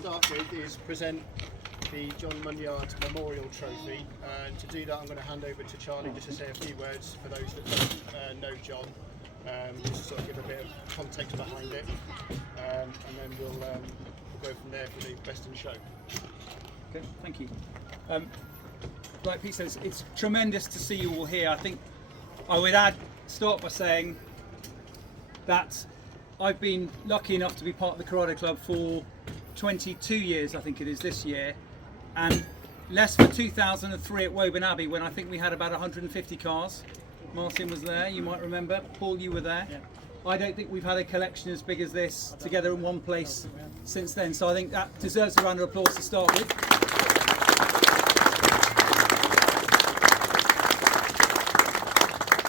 start with is present the John Munyard Memorial Trophy, and to do that I'm going to hand over to Charlie just to say a few words for those that don't know John, just to sort of give a bit of context behind it, and then we'll go from there for the best in show. Okay, thank you. Like Pete says, it's tremendous to see you all here. I think I would start by saying that I've been lucky enough to be part of the Corrado Club for 22 years, I think it is this year, and less for 2003 at Woburn Abbey when I think we had about 150 cars. Martin was there, you might remember. Paul, you were there. Yeah. I don't think we've had a collection as big as this together in one place since then, so I think that deserves a round of applause to start with.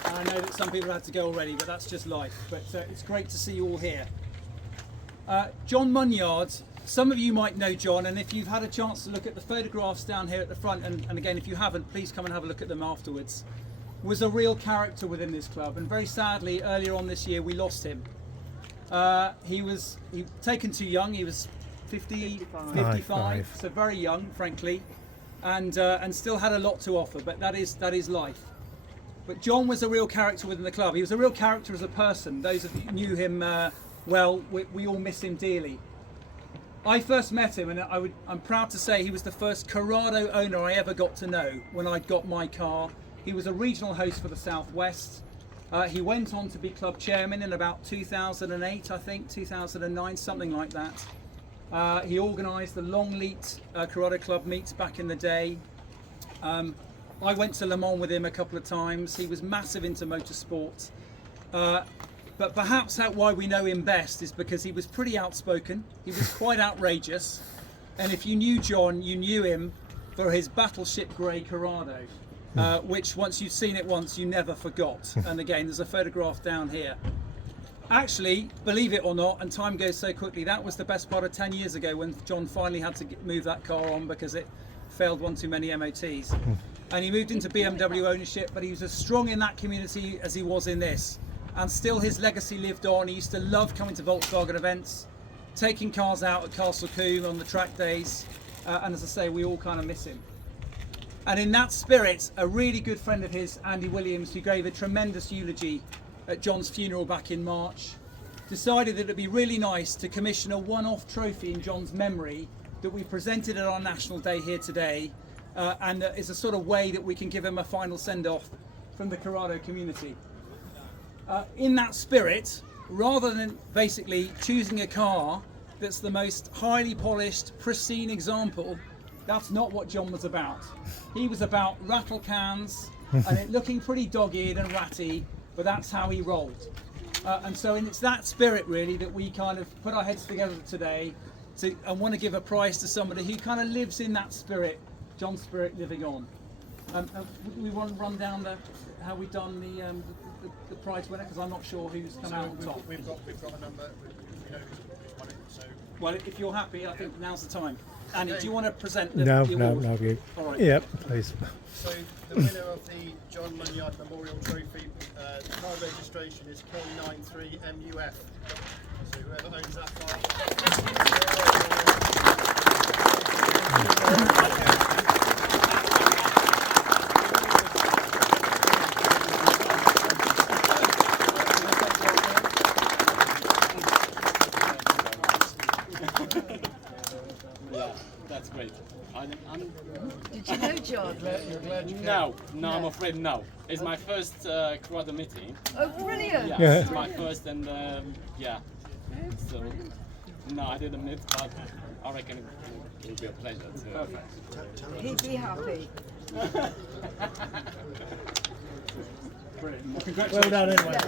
I know that some people had to go already, but that's just life. But it's great to see you all here. John Munyard, some of you might know John, and if you've had a chance to look at the photographs down here at the front, and again, if you haven't, please come and have a look at them afterwards, was a real character within this club. And very sadly, earlier on this year, we lost him. He was taken too young. He was 55, so very young, frankly, and still had a lot to offer, but that is life. But John was a real character within the club. He was a real character as a person. Those of you who knew him well, we all miss him dearly. I first met him, and I'm proud to say he was the first Corrado owner I ever got to know when I got my car. He was a regional host for the Southwest. He went on to be club chairman in about 2008, I think, 2009, something like that. He organised the Longleat Corrado Club meets back in the day. I went to Le Mans with him a couple of times. He was massive into motorsport. But perhaps why we know him best is because he was pretty outspoken. He was quite outrageous. And if you knew John, you knew him for his battleship grey Corrado, which once you've seen it once, you never forgot. And again, there's a photograph down here. Actually, believe it or not, and time goes so quickly, that was the best part of 10 years ago when John finally had to move that car on because it failed one too many MOTs. And he moved into BMW ownership, but he was as strong in that community as he was in this. And still his legacy lived on. He used to love coming to Volkswagen events, taking cars out at Castle Combe on the track days. And as I say, we all kind of miss him. And in that spirit, a really good friend of his, Andy Williams, who gave a tremendous eulogy at John's funeral back in March, decided that it'd be really nice to commission a one-off trophy in John's memory that we presented at our National Day here today, and is a sort of way that we can give him a final send-off from the Corrado community. In that spirit, rather than basically choosing a car that's the most highly polished, pristine example, that's not what John was about. He was about rattle cans and it looking pretty dogged and ratty, but that's how he rolled. And so it's that spirit really that we kind of put our heads together today and want to give a prize to somebody who kind of lives in that spirit, John's spirit living on. We want to run down how we've done the prize winner, because I'm not sure who's come out on top. We've got a number, we know who's won it, so... Well, if you're happy, I think now's the time. Annie, do you want to present the No, award? you. All right. Yep, please. So the winner of the John Munyard Memorial Trophy, the car registration is K93MUF. So whoever owns that Yeah, that's great. Did you know John? You're glad you came. No, I'm afraid no. It's my first Corrado meeting. Oh, brilliant! Yeah, it's my first, and yeah. So no, I didn't meet, but I reckon it will be a pleasure to. He'd be happy. Brilliant. Well, congratulations. Well done anyway.